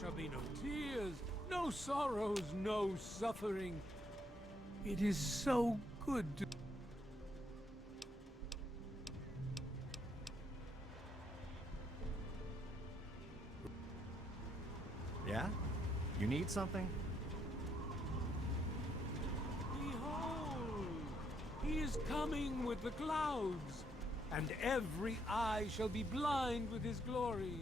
shall be no tears, no sorrows, no suffering. It is so good to... Yeah? You need something? Behold, he is coming with the clouds, and every eye shall be blind with his glory.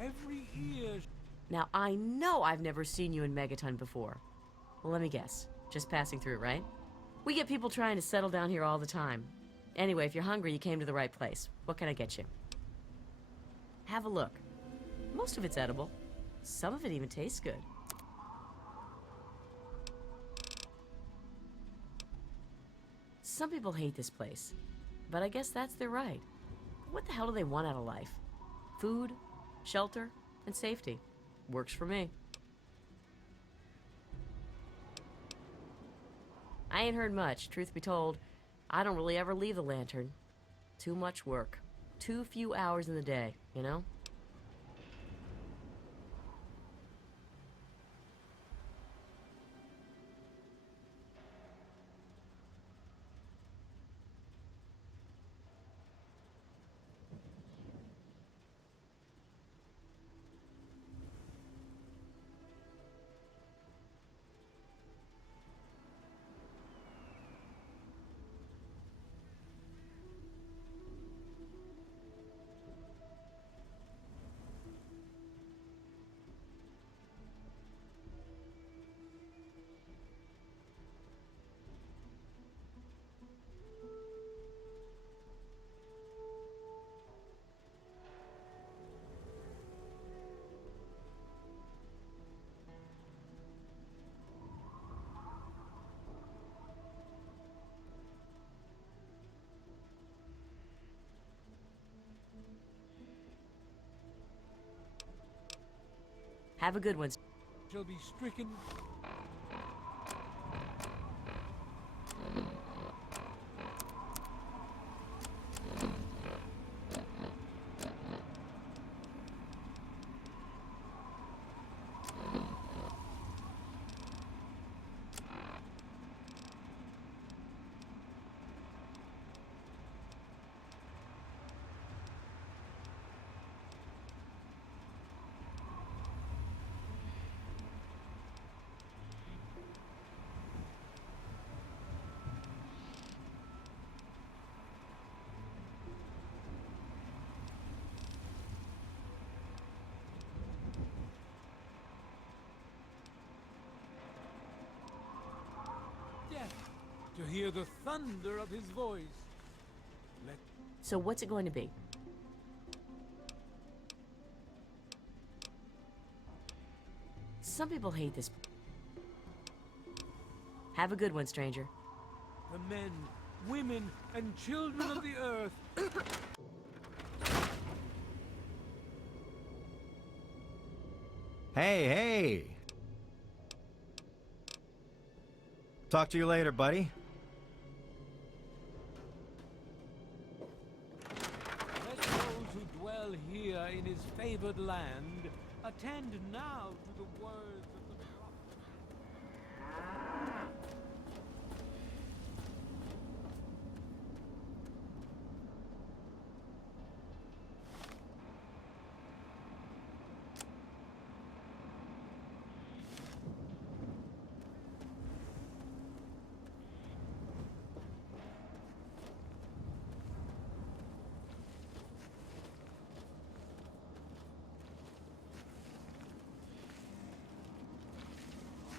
Every ear... Now, I know I've never seen you in Megaton before. Well, let me guess. Just passing through, right? We get people trying to settle down here all the time. Anyway, if you're hungry, you came to the right place. What can I get you? Have a look. Most of it's edible. Some of it even tastes good. Some people hate this place, but I guess that's their right. What the hell do they want out of life? Food, shelter, and safety. Works for me. I ain't heard much, truth be told. I don't really ever leave the lantern. Too much work. Too few hours in the day, you know? Have a good one. Shall be stricken... to hear the thunder of his voice. So what's it going to be? Some people hate this. Have a good one, stranger. The men, women, and children of the earth. Hey, hey! Talk to you later, buddy. Let those who dwell here in his favored land attend now to the words of the prophet.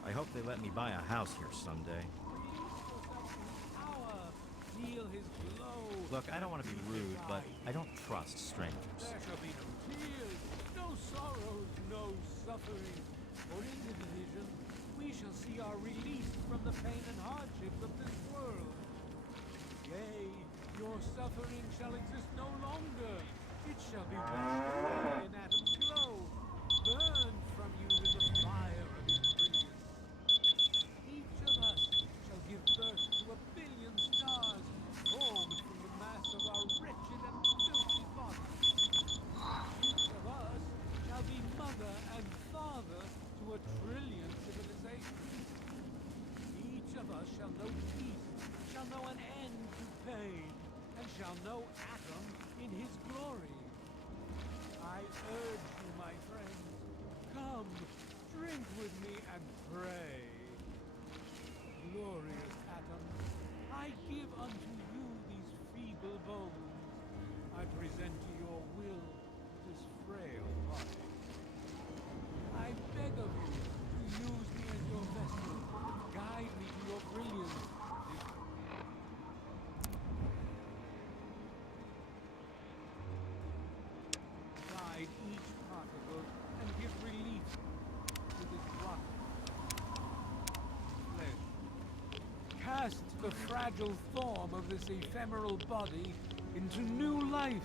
I hope they let me buy a house here someday. Feel his glow. Look, I don't want to be rude, but I don't trust strangers. There shall be no tears, no sorrows, no suffering. For in the division, we shall see our release from the pain and hardship of this world. Yea, your suffering shall exist no longer. It shall be washed away in Adam's glow, burned from you in the fire of his brilliance. Each of us shall give birth to a billion stars, formed from the mass of our wretched and filthy bodies. Each of us shall be mother and father no atom in his glory. I urge you, my friends, come, drink with me and pray. Glorious atom, I give unto you these feeble bones. I present to your will this frail body. I beg of you to use me as your vessel, guide me to your brilliance. Guide each particle and give relief to this rock flesh. Cast the fragile form of this ephemeral body into new life.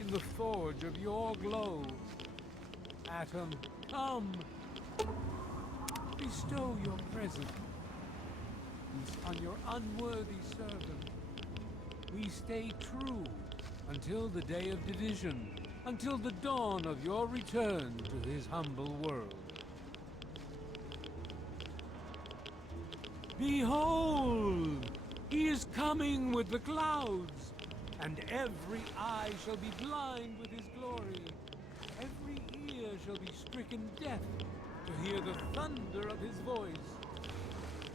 In the forge of your globe, atom, come, bestow your presence on your unworthy servant. We stay true until the day of division, until the dawn of your return to his humble world. Behold, he is coming with the clouds, and every eye shall be blind with his glory. Every ear shall be stricken deaf to hear the thunder of his voice.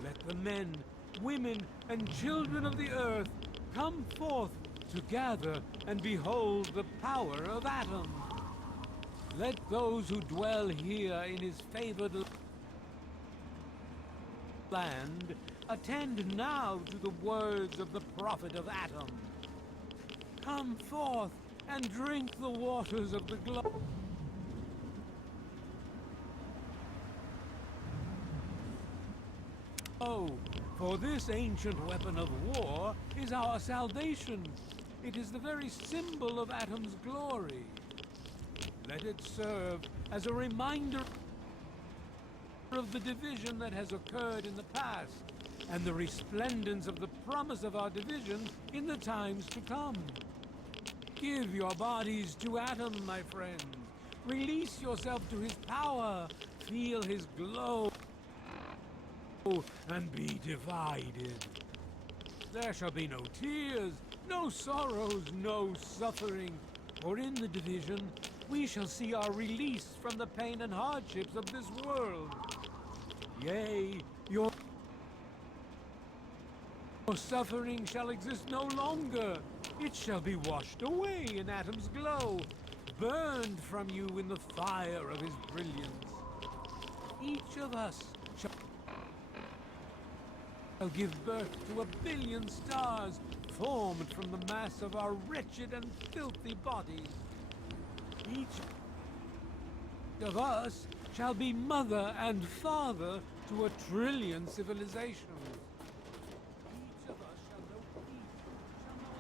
Let the men, women, and children of the earth come forth to gather and behold the power of Atom. Let those who dwell here in his favored land attend now to the words of the prophet of Atom. Come forth and drink the waters of the globe. Oh, for this ancient weapon of war is our salvation. It is the very symbol of Atom's glory. Let it serve as a reminder of the division that has occurred in the past, and the resplendence of the promise of our division in the times to come. Give your bodies to Atom, my friends. Release yourself to his power. Feel his glow. And be divided. There shall be no tears, no sorrows, no suffering. For in the division, we shall see our release from the pain and hardships of this world. Yea, your suffering shall exist no longer. It shall be washed away in Atom's glow, burned from you in the fire of his brilliance. Each of us shall give birth to 1 billion stars formed from the mass of our wretched and filthy bodies. Each of us shall be mother and father to 1 trillion civilizations. Each of us shall know peace, shall know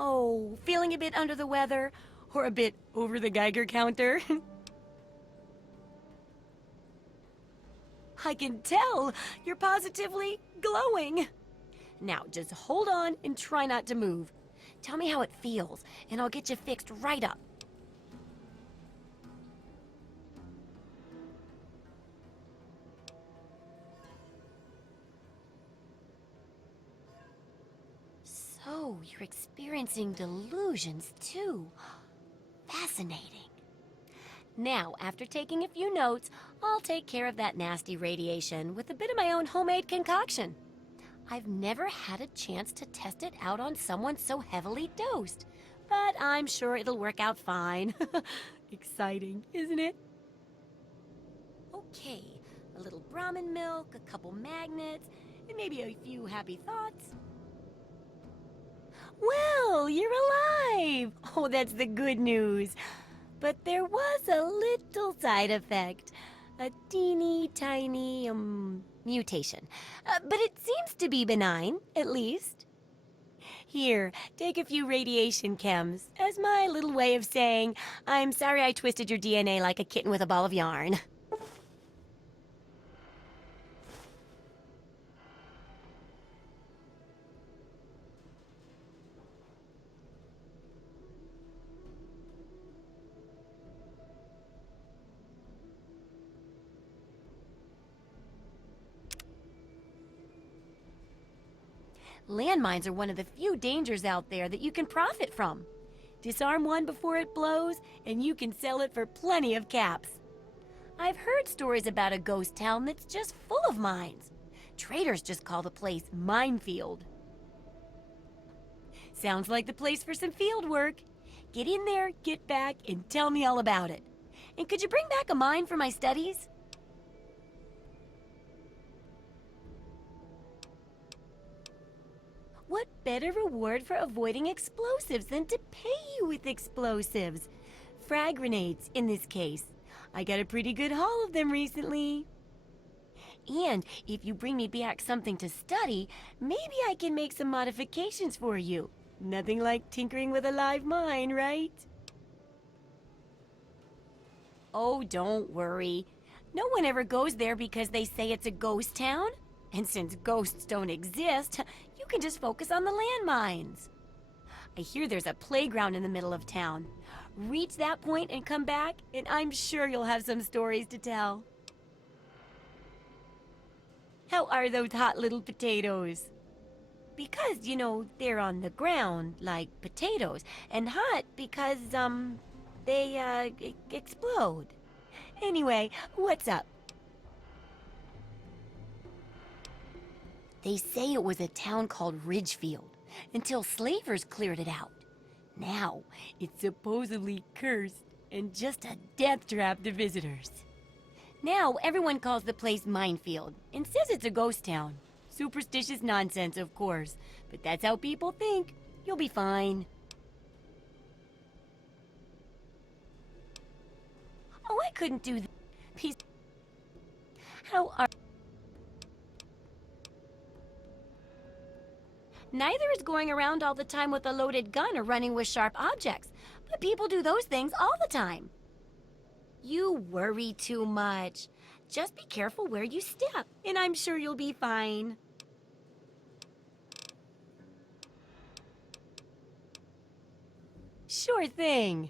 Oh, feeling a bit under the weather? Or a bit over the Geiger counter? I can tell! You're positively glowing! Now, just hold on and try not to move. Tell me how it feels, and I'll get you fixed right up. So, you're experiencing delusions, too. Fascinating. Now, after taking a few notes, I'll take care of that nasty radiation with a bit of my own homemade concoction. I've never had a chance to test it out on someone so heavily dosed, but I'm sure it'll work out fine. Exciting, isn't it? Okay, a little Brahmin milk, a couple magnets, and maybe a few happy thoughts. Well, you're alive! Oh, that's the good news. But there was a little side effect. A teeny tiny, mutation. But it seems to be benign, at least. Here, take a few radiation chems as my little way of saying, I'm sorry I twisted your DNA like a kitten with a ball of yarn. Landmines are one of the few dangers out there that you can profit from. Disarm one before it blows, and you can sell it for plenty of caps. I've heard stories about a ghost town that's just full of mines. Traders just call the place Minefield. Sounds like the place for some field work. Get in there, get back, and tell me all about it. And could you bring back a mine for my studies? What better reward for avoiding explosives than to pay you with explosives? Frag grenades, in this case. I got a pretty good haul of them recently. And if you bring me back something to study, maybe I can make some modifications for you. Nothing like tinkering with a live mine, right? Oh, don't worry. No one ever goes there because they say it's a ghost town. And since ghosts don't exist, you can just focus on the landmines. I hear there's a playground in the middle of town. Reach that point and come back, and I'm sure you'll have some stories to tell. How are those hot little potatoes? Because, you know, they're on the ground like potatoes, and hot because, they, explode. Anyway, what's up? They say it was a town called Ridgefield, until slavers cleared it out. Now, it's supposedly cursed and just a death trap to visitors. Now, everyone calls the place Minefield and says it's a ghost town. Superstitious nonsense, of course, but that's how people think. You'll be fine. Oh, I couldn't do that. Peace. How are... Neither is going around all the time with a loaded gun or running with sharp objects, but people do those things all the time. You worry too much. Just be careful where you step, and I'm sure you'll be fine. Sure thing.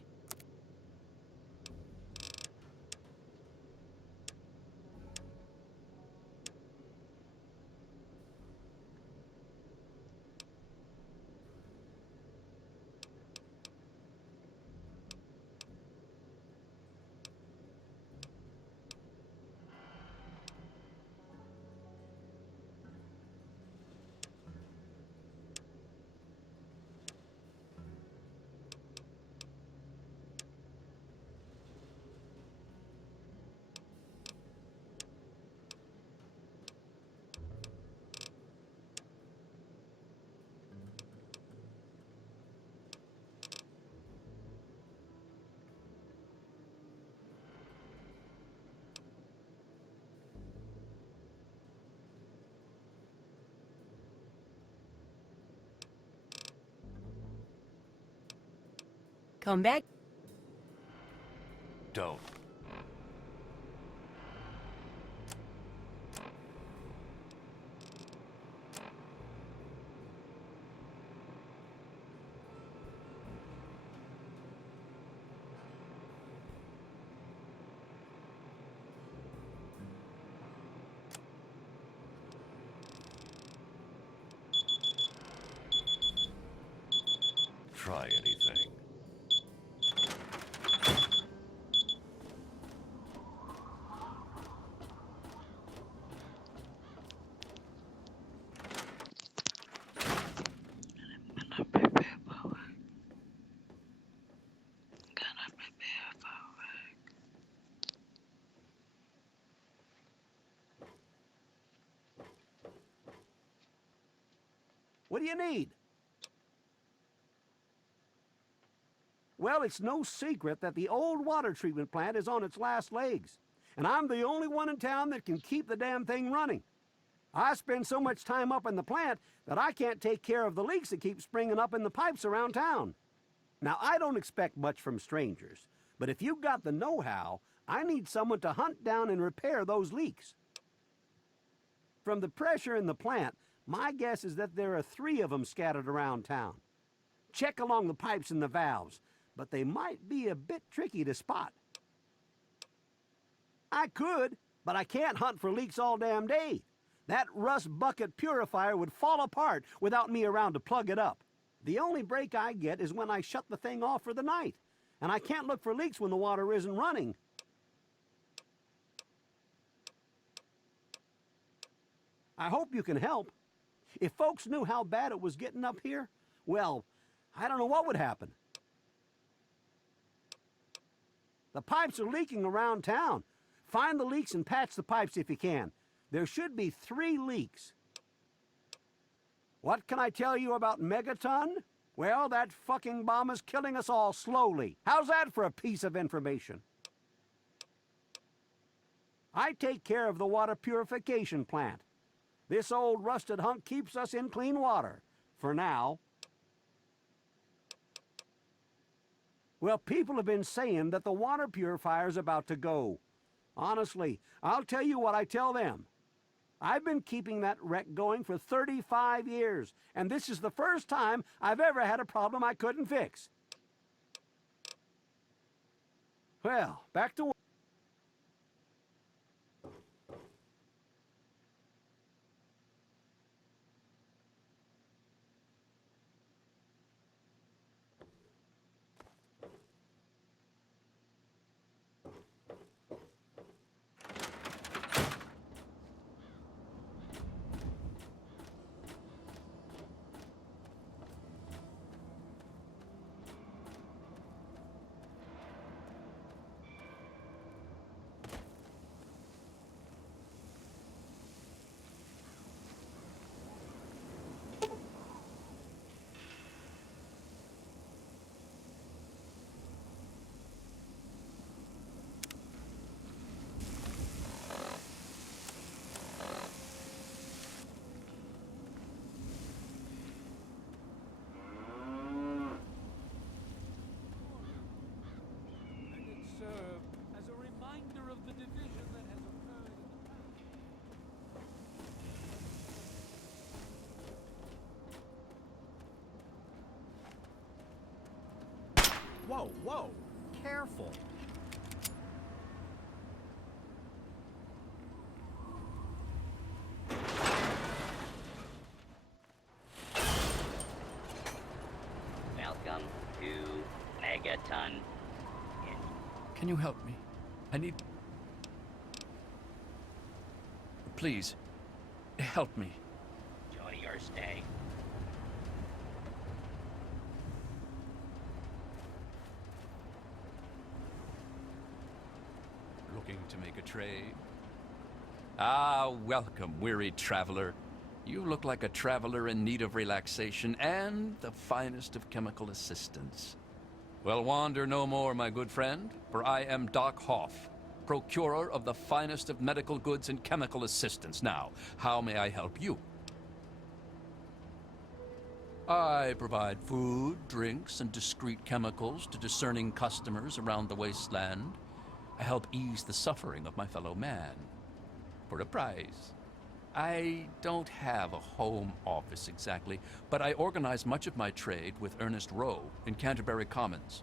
Come back. Don't. Try anything. What do you need? Well, it's no secret that the old water treatment plant is on its last legs, and I'm the only one in town that can keep the damn thing running. I spend so much time up in the plant that I can't take care of the leaks that keep springing up in the pipes around town. Now, I don't expect much from strangers, but if you've got the know-how, I need someone to hunt down and repair those leaks. From the pressure in the plant, my guess is that there are 3 of them scattered around town. Check along the pipes and the valves, but they might be a bit tricky to spot. I could, but I can't hunt for leaks all damn day. That rust bucket purifier would fall apart without me around to plug it up. The only break I get is when I shut the thing off for the night, and I can't look for leaks when the water isn't running. I hope you can help. If folks knew how bad it was getting up here, well, I don't know what would happen. The pipes are leaking around town. Find the leaks and patch the pipes if you can. There should be 3 leaks. What can I tell you about Megaton? Well, that fucking bomb is killing us all slowly. How's that for a piece of information? I take care of the water purification plant. This old rusted hunk keeps us in clean water. For now. Well, people have been saying that the water purifier's about to go. Honestly, I'll tell you what I tell them. I've been keeping that wreck going for 35 years, and this is the first time I've ever had a problem I couldn't fix. Well, back to work. Whoa, whoa, careful. Welcome to Megaton. Can you help me? I need... Please, help me. Enjoy your stay. Looking to make a trade? Ah, welcome, weary traveler. You look like a traveler in need of relaxation and the finest of chemical assistance. Well, wander no more, my good friend, for I am Doc Hoff, procurer of the finest of medical goods and chemical assistance. Now, how may I help you? I provide food, drinks, and discreet chemicals to discerning customers around the Wasteland. I help ease the suffering of my fellow man. For a price. I don't have a home office exactly, but I organize much of my trade with Ernest Rowe in Canterbury Commons.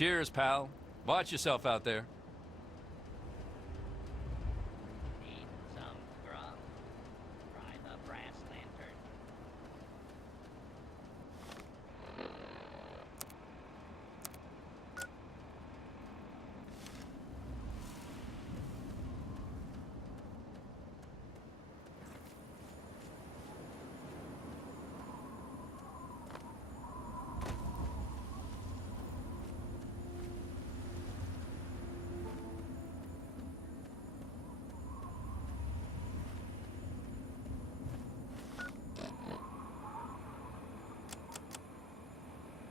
Cheers, pal. Watch yourself out there. Need some grub? Try the brass lantern.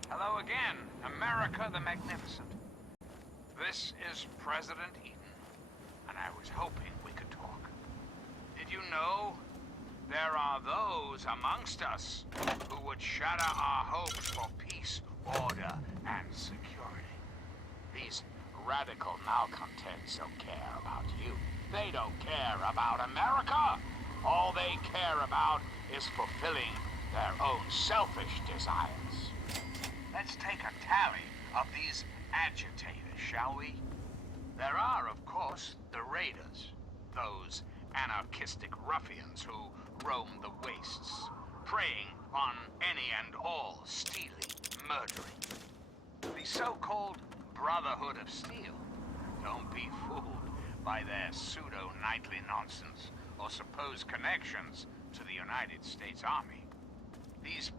Hello again, America the Magnificent. This is President Eden, and I was hoping we could talk. Did you know there are those amongst us who would shatter our hopes for peace, order, and security? These radical malcontents don't care about you. They don't care about America. All they care about is fulfilling their own selfish desires. Let's take a tally of these agitators, shall we? There are, of course, the raiders, those anarchistic ruffians who roam the wastes, preying on any and all, stealing, murdering. The so-called Brotherhood of Steel. Don't be fooled by their pseudo-knightly nonsense or supposed connections to the United States Army. These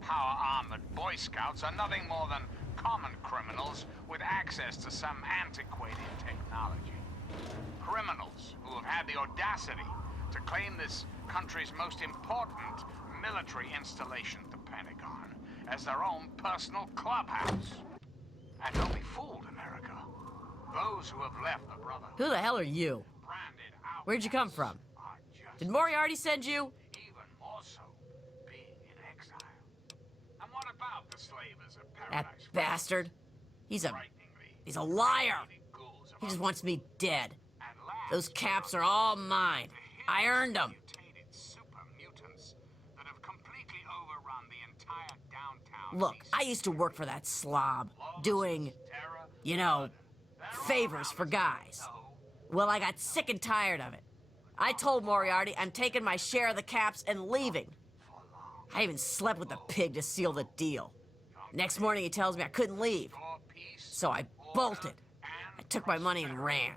power-armored Boy Scouts are nothing more than common criminals with access to some antiquated technology. Criminals who have had the audacity to claim this country's most important military installation, the Pentagon, as their own personal clubhouse. And don't be fooled, America. Those who have left the Brotherhood... Who the hell are you? branded Where'd you come from? are just Did Moriarty send you? even more so being in exile. And what about the slavers of That paradise? bastard. He's a Frighteningly liar. ghouls of He just wants me dead. and last, Those caps are all mine. I earned them. mutated super mutants that have completely overrun the entire downtown. Look, I used to work for that slob, doing, you know, favors for guys. Well, I got sick and tired of it. I told Moriarty I'm taking my share of the caps and leaving. I even slept with the pig to seal the deal. Next morning he tells me I couldn't leave. So I bolted. I took my money and ran.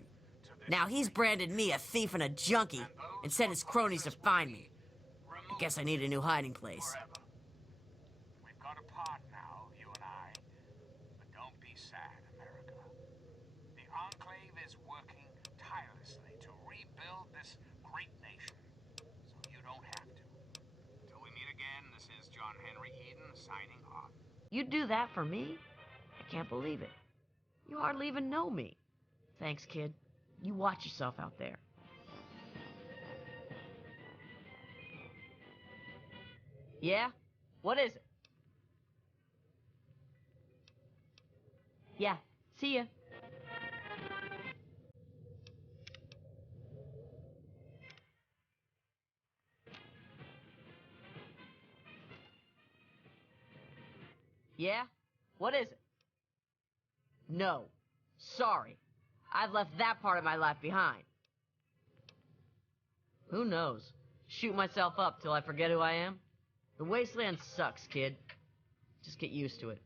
Now he's branded me a thief and a junkie and sent his cronies to find me. I guess I need a new hiding place. Forever. We've got apart now, you and I. But don't be sad, America. The Enclave is working tirelessly to rebuild this great nation. So you don't have to. Until we meet again, this is John Henry Eden signing off. You'd do that for me? I can't believe it. You hardly even know me. Thanks, kid. You watch yourself out there. Yeah? What is it? Yeah, see ya. Yeah? What is it? No. Sorry. I've left that part of my life behind. Who knows? Shoot myself up till I forget who I am? The Wasteland sucks, kid. Just get used to it.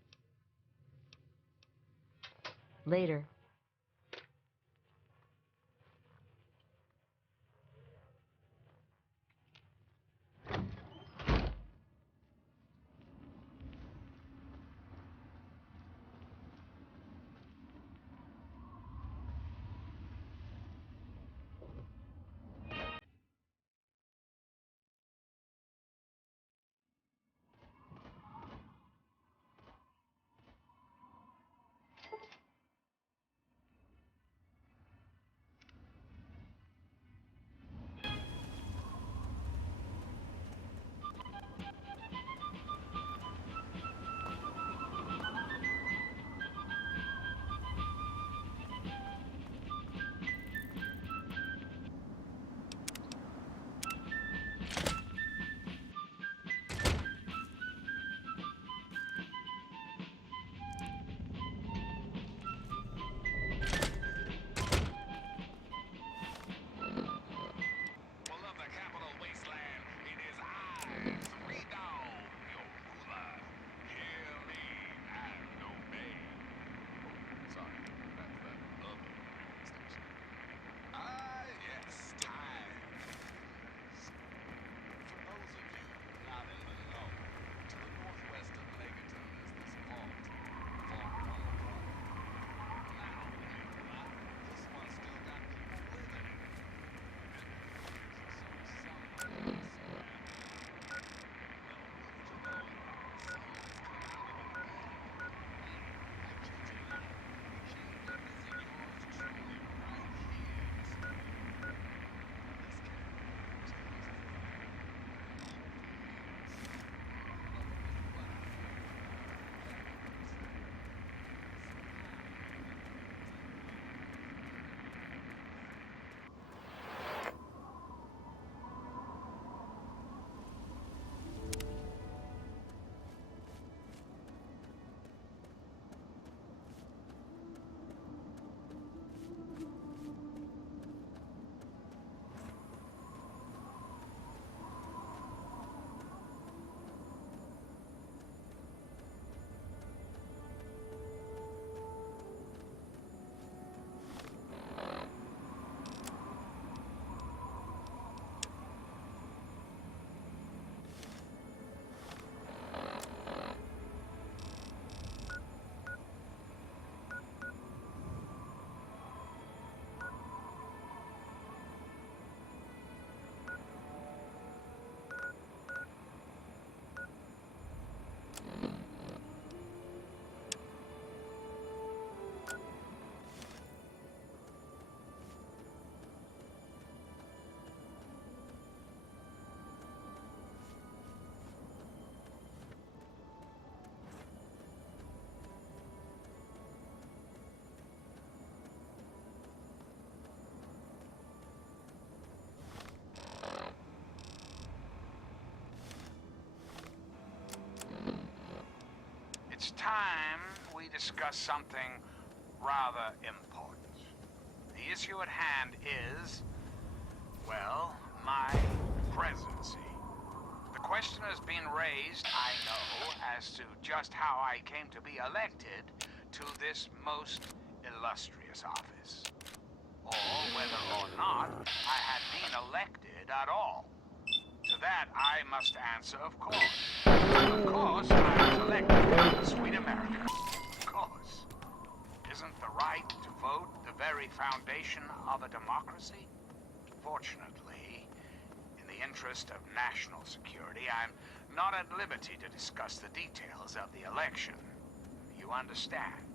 Later. it's time we discuss something rather important. The issue at hand is, well, my presidency. The question has been raised, I know, as to just how I came to be elected to this most illustrious office. Or whether or not I had been elected at all. To that, I must answer, of course. Of course, I was elected in sweet America. Of course. Isn't the right to vote the very foundation of a democracy? Fortunately, in the interest of national security, I'm not at liberty to discuss the details of the election. You understand?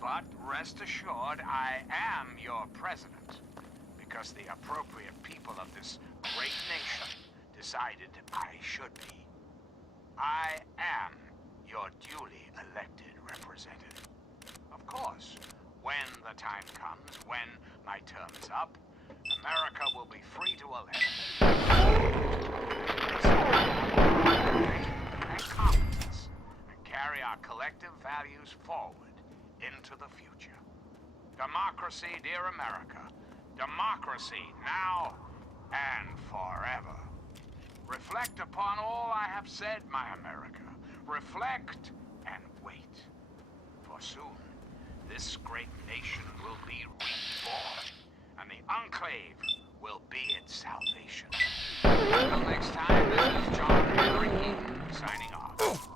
But rest assured, I am your president, because the appropriate people of this great nation decided I should be. I am your duly elected representative. Of course, when the time comes, when my term is up, America will be free to elect. And confidence, and carry our collective values forward into the future. Democracy, dear America. Democracy now and forever. Reflect upon all I have said, my America. Reflect and wait. For soon, this great nation will be reborn, and the Enclave will be its salvation. Until next time, this is John Henry Eaton signing off.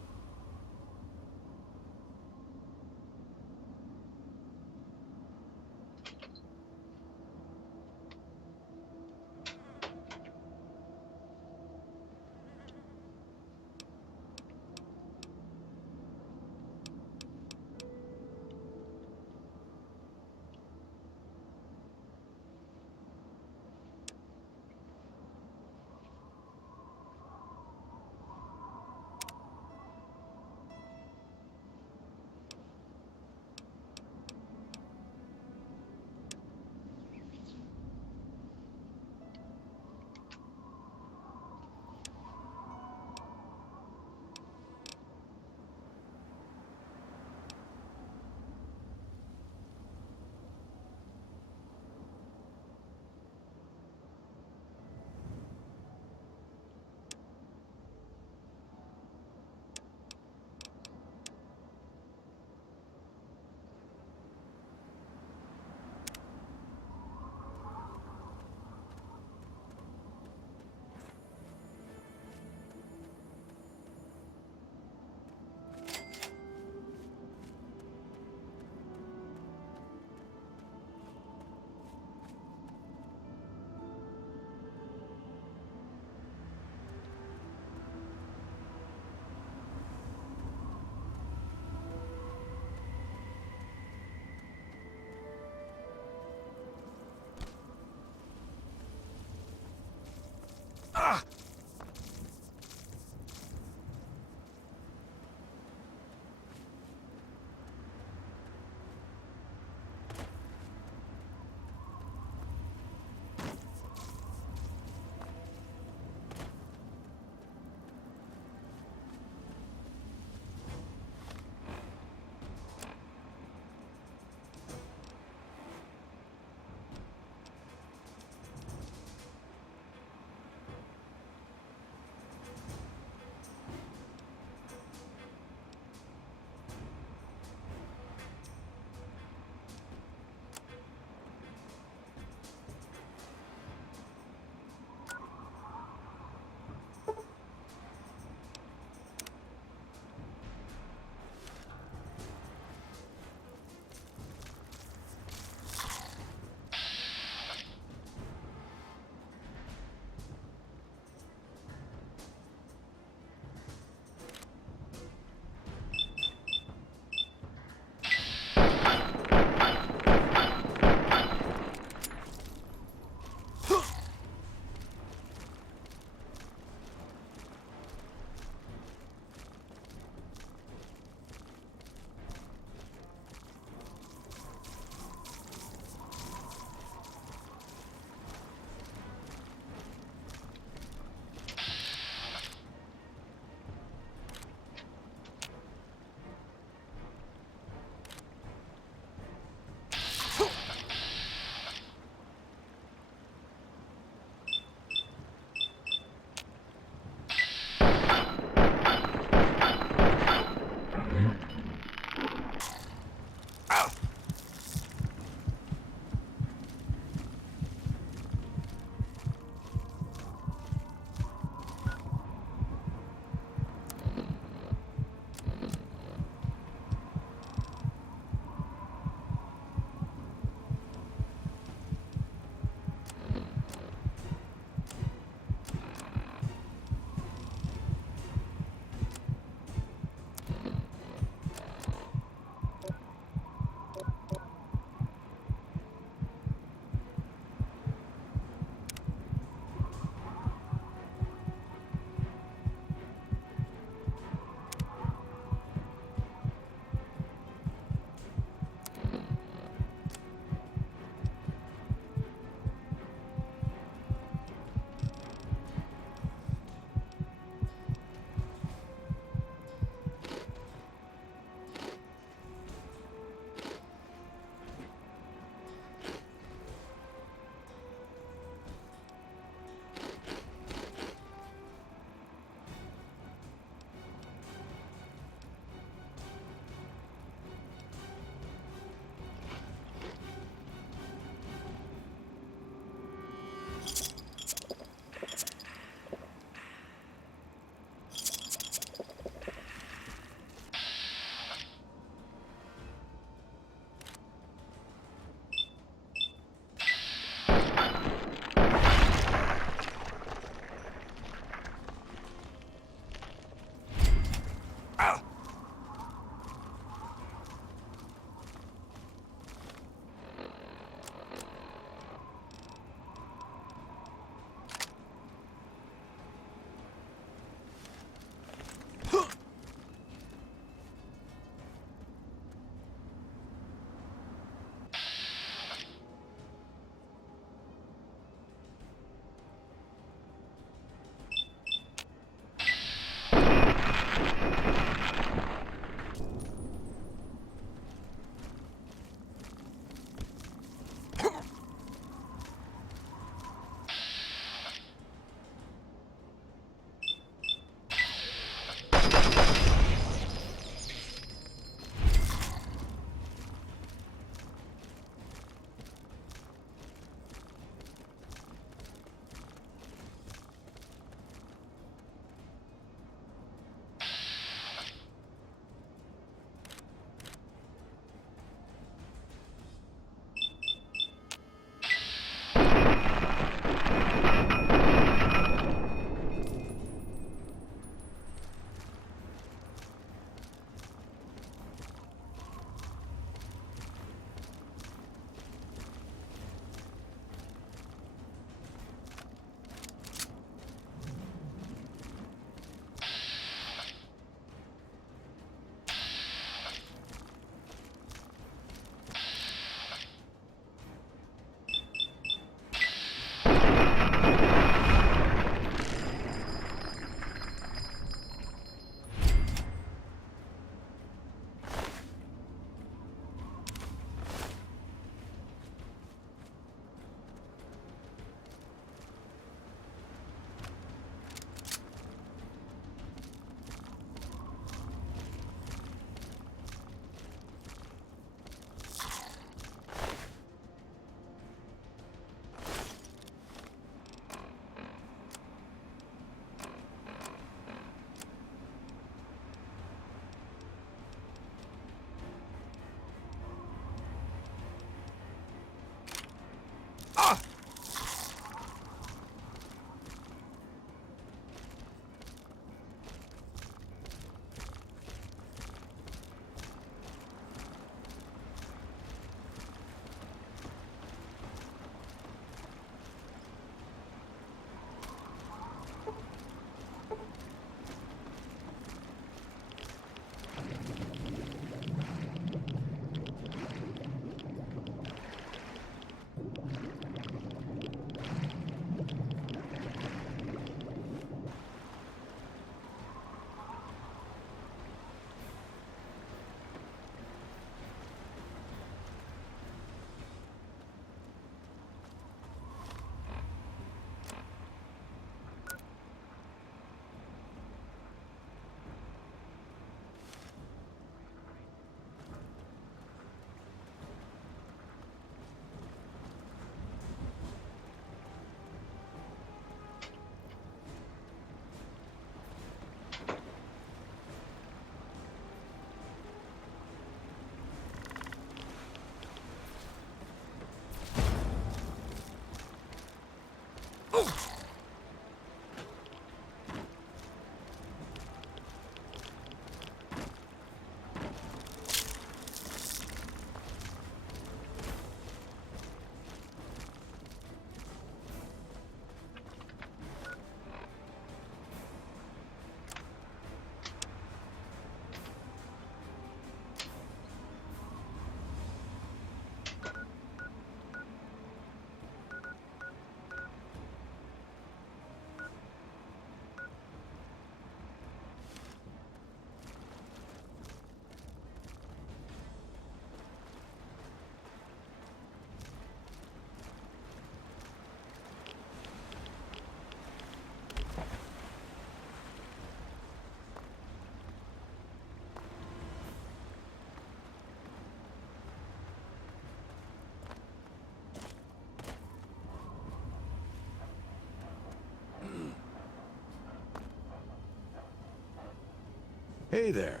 Hey there.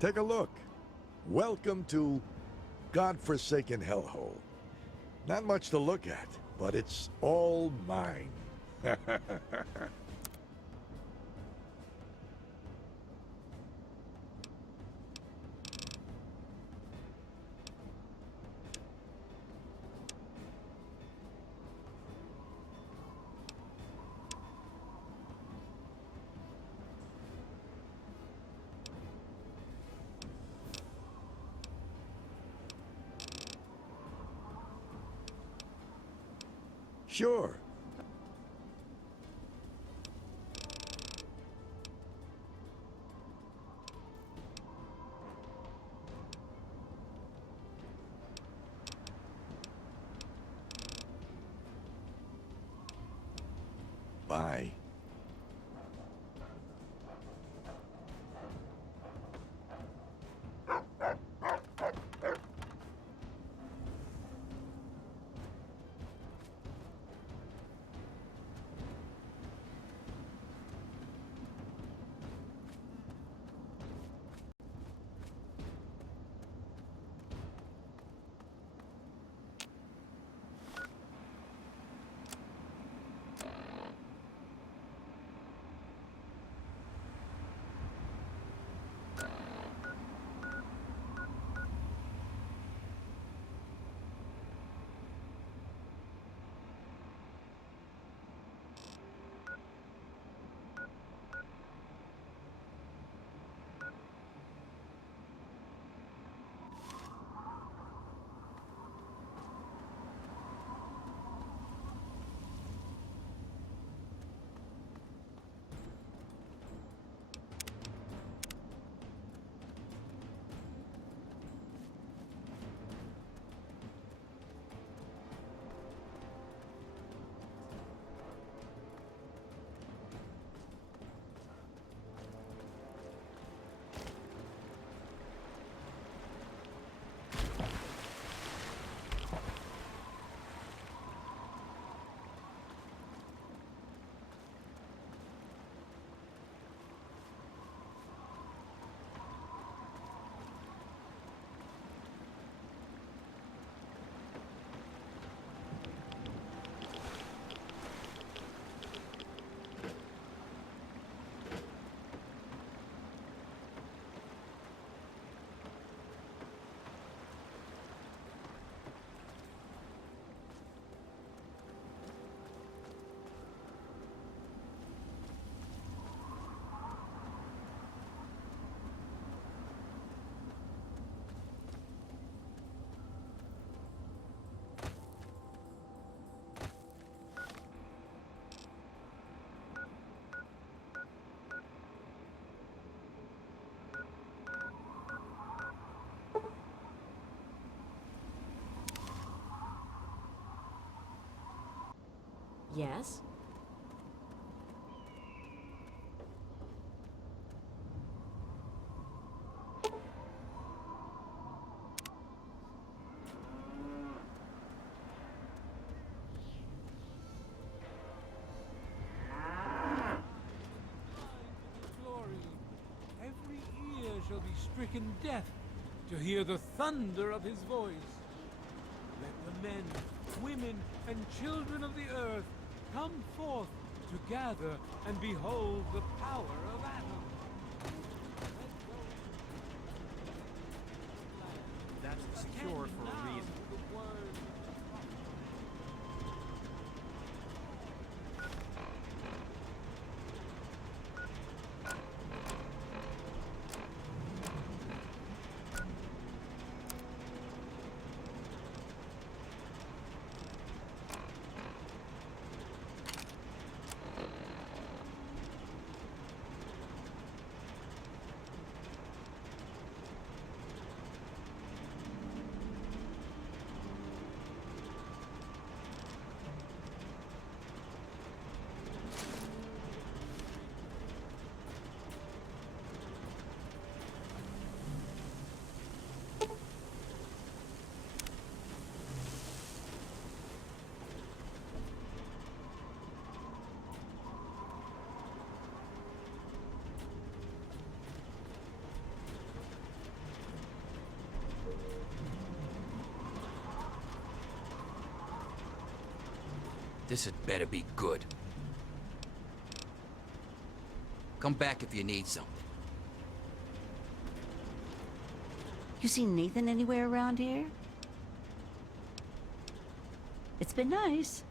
Take a look. Welcome to godforsaken hellhole. Not much to look at, but it's all mine. Sure. Bye. Yes? Glory. Every ear shall be stricken deaf to hear the thunder of his voice. Let the men, women, and children of the earth come forth to gather and behold the power of Adam. That's secured for a reason. This had better be good. Come back if you need something. You seen Nathan anywhere around here? It's been nice.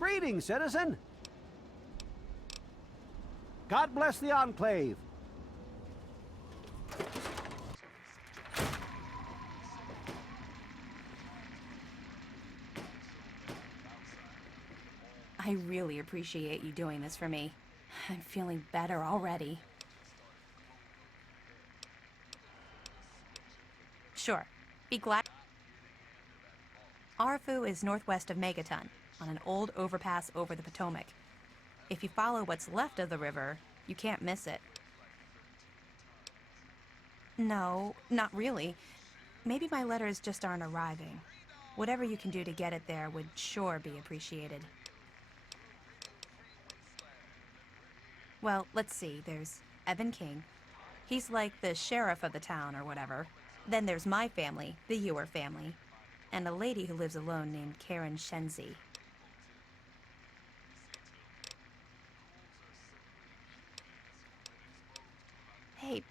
Greetings, citizen. God bless the Enclave. I really appreciate you doing this for me. I'm feeling better already. Sure. Be glad. Arfu is northwest of Megaton, on an old overpass over the Potomac. If you follow what's left of the river, you can't miss it. No, not really. Maybe my letters just aren't arriving. Whatever you can do to get it there would sure be appreciated. Well, let's see. There's Evan King. He's like the sheriff of the town or whatever. Then there's my family, the Ewer family, and a lady who lives alone named Karen Shenzi. Hey.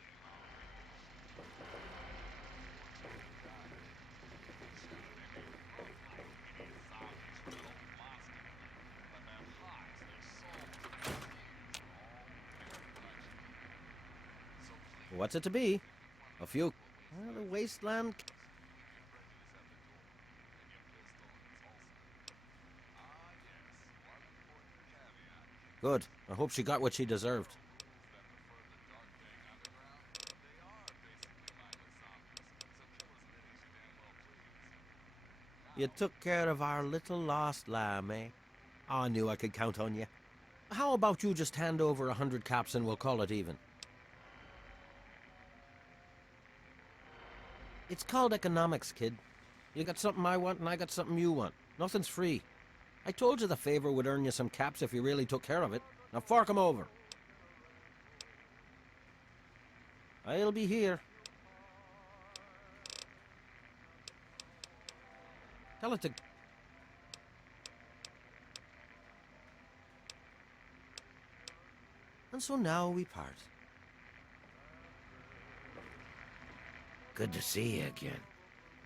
What's it to be? A few... the Wasteland... Good. I hope she got what she deserved. You took care of our little lost lamb, eh? I knew I could count on you. How about you just hand over 100 caps and we'll call it even? It's called economics, kid. You got something I want and I got something you want. Nothing's free. I told you the favor would earn you some caps if you really took care of it. Now fork 'em over. I'll be here. Tell it to... And so now we part. Good to see you again.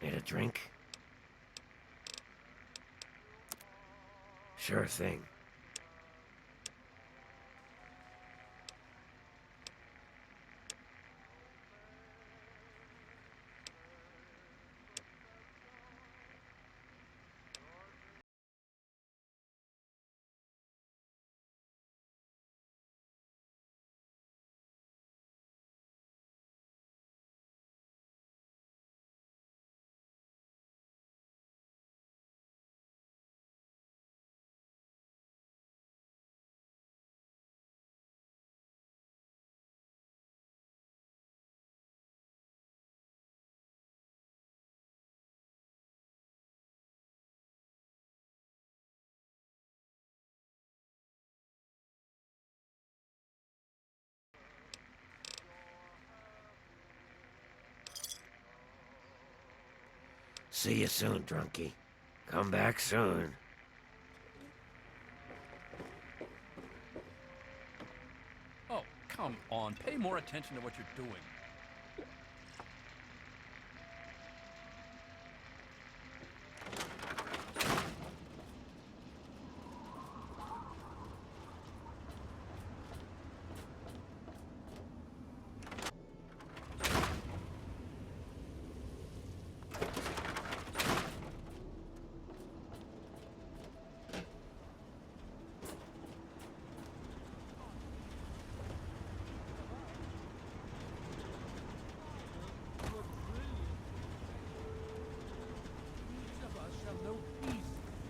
Need a drink? Sure thing. See you soon, drunkie. Come back soon. Oh, come on. Pay more attention to what you're doing.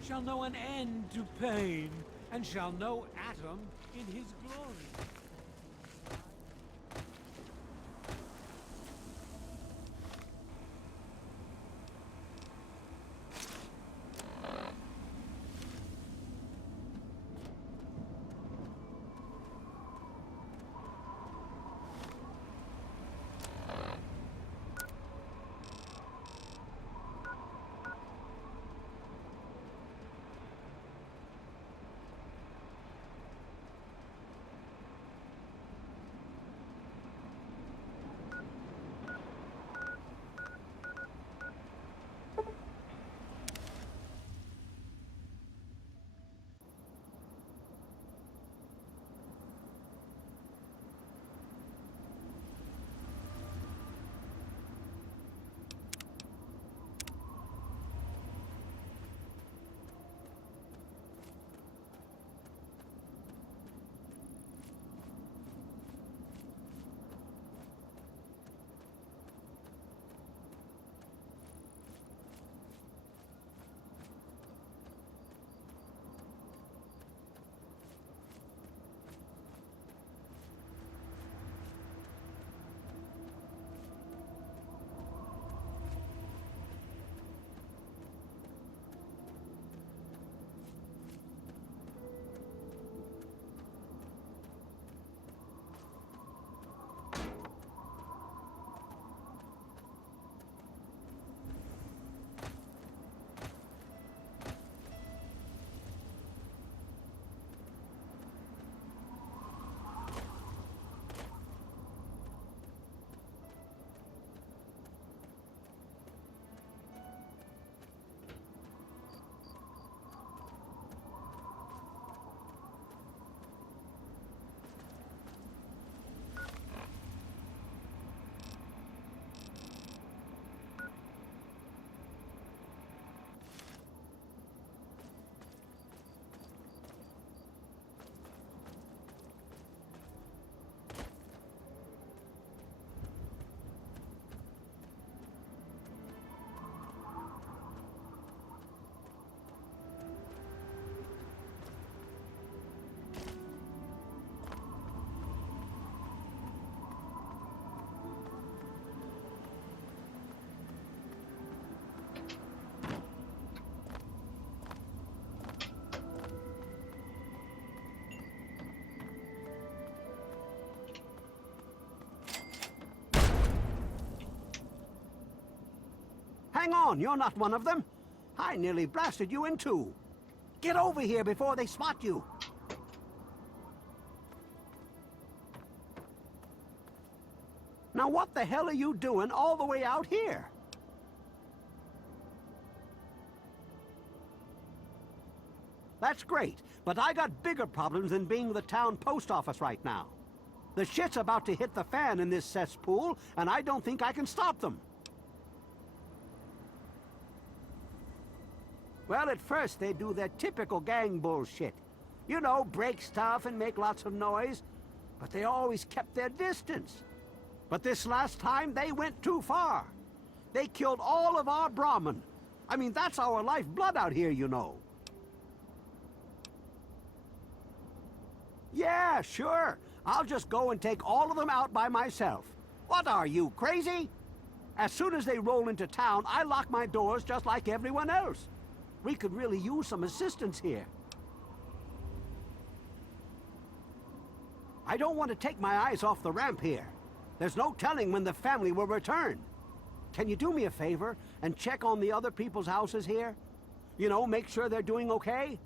Shall know an end to pain, and shall know Atom in his glory. Hang on, you're not one of them. I nearly blasted you in two. Get over here before they spot you. Now what the hell are you doing all the way out here? That's great, but I got bigger problems than being the town post office right now. The shit's about to hit the fan in this cesspool, and I don't think I can stop them. Well, at first they do their typical gang bullshit. You know, break stuff and make lots of noise. But they always kept their distance. But this last time, they went too far. They killed all of our Brahmin. I mean, that's our lifeblood out here, you know. Yeah, sure. I'll just go and take all of them out by myself. What are you, crazy? As soon as they roll into town, I lock my doors just like everyone else. We could really use some assistance here. I don't want to take my eyes off the ramp here. There's no telling when the family will return. Can you do me a favor and check on the other people's houses here? You know, make sure they're doing okay?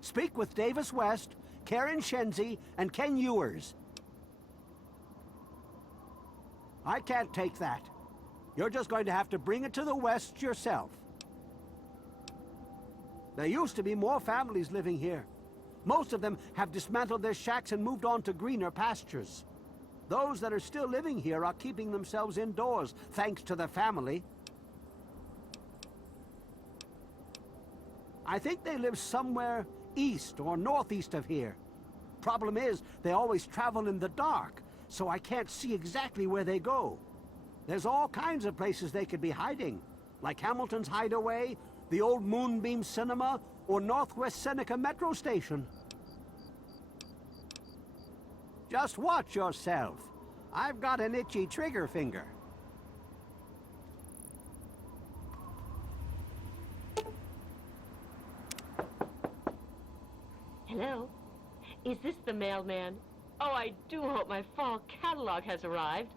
Speak with Davis West, Karen Shenzi, and Ken Ewers. I can't take that. You're just going to have to bring it to the West yourself. There used to be more families living here. Most of them have dismantled their shacks and moved on to greener pastures. Those that are still living here are keeping themselves indoors, thanks to the family. I think they live somewhere east or northeast of here. Problem is, they always travel in the dark, so I can't see exactly where they go. There's all kinds of places they could be hiding, like Hamilton's Hideaway, the old Moonbeam Cinema, or Northwest Seneca Metro Station. Just watch yourself. I've got an itchy trigger finger. Hello? Is this the mailman? Oh, I do hope my fall catalog has arrived.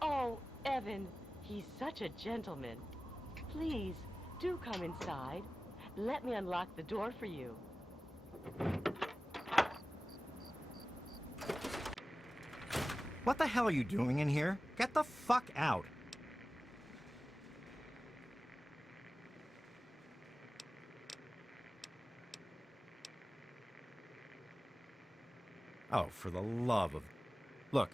Oh, Evan, he's such a gentleman. Please, do come inside. Let me unlock the door for you. What the hell are you doing in here? Get the fuck out. Oh, for the love of... Look,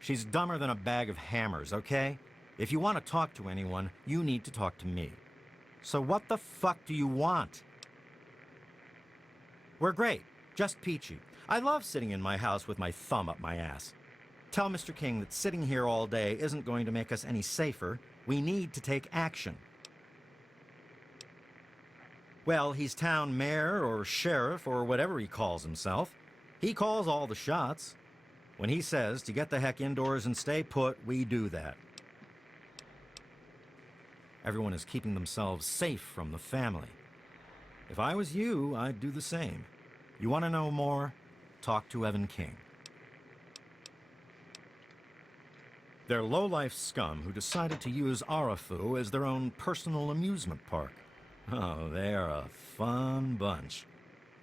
she's dumber than a bag of hammers, okay? If you want to talk to anyone, you need to talk to me. So what the fuck do you want? We're great. Just peachy. I love sitting in my house with my thumb up my ass. Tell Mr. King that sitting here all day isn't going to make us any safer. We need to take action. Well, he's town mayor or sheriff or whatever he calls himself. He calls all the shots. When he says to get the heck indoors and stay put, we do that. Everyone is keeping themselves safe from the family. If I was you, I'd do the same. You want to know more? Talk to Evan King. They're low-life scum who decided to use Arafu as their own personal amusement park. Oh, they're a fun bunch.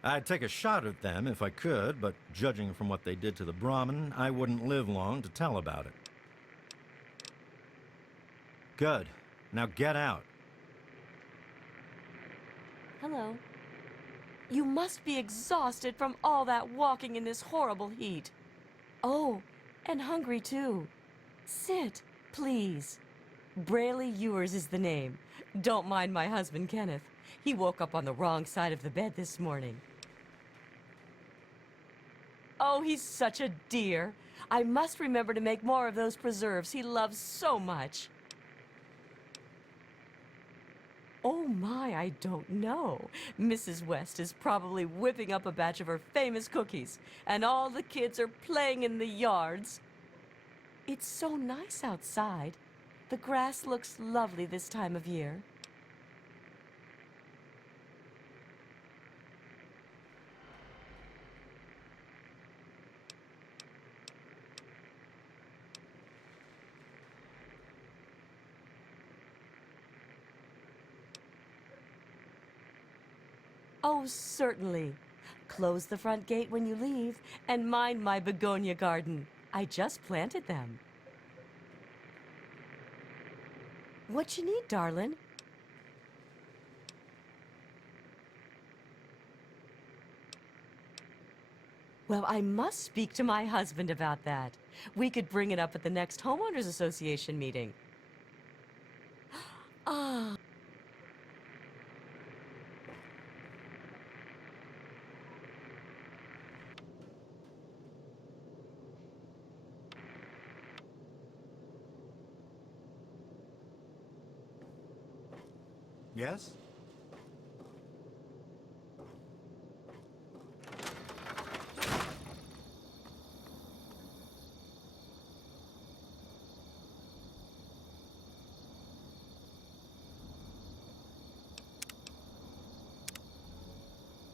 I'd take a shot at them if I could, but judging from what they did to the Brahmin, I wouldn't live long to tell about it. Good. Now get out. Hello. You must be exhausted from all that walking in this horrible heat. Oh, and hungry too. Sit, please. Brayley Ewers is the name. Don't mind my husband, Kenneth. He woke up on the wrong side of the bed this morning. Oh, he's such a dear. I must remember to make more of those preserves he loves so much. Oh my, I don't know. Mrs. West is probably whipping up a batch of her famous cookies, and all the kids are playing in the yards. It's so nice outside. The grass looks lovely this time of year. Oh, certainly. Close the front gate when you leave, and mind my begonia garden. I just planted them. What you need, darling? Well, I must speak to my husband about that. We could bring it up at the next Homeowners Association meeting. Ah. Yes?